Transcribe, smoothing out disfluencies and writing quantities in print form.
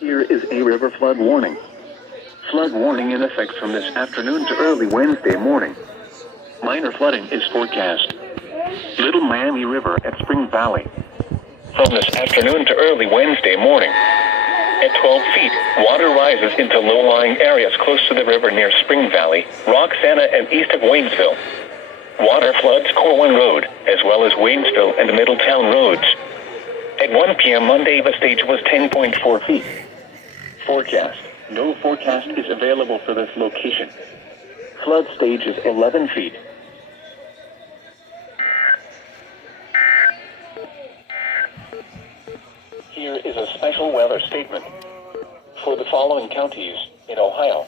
Here is a river flood warning. Flood warning in effect from this afternoon to early Wednesday morning. Minor flooding is forecast. Little Miami River at Spring Valley. From this afternoon to early Wednesday morning. At 12 feet, water rises into low-lying areas close to the river near Spring Valley, Roxana, and east of Waynesville. Water floods Corwin Road, as well as Waynesville and Middletown roads. At 1 p.m. Monday, the stage was 10.4 feet. Forecast. No forecast is available for this location. Flood stage is 11 feet. Here is a special weather statement for the following counties in Ohio.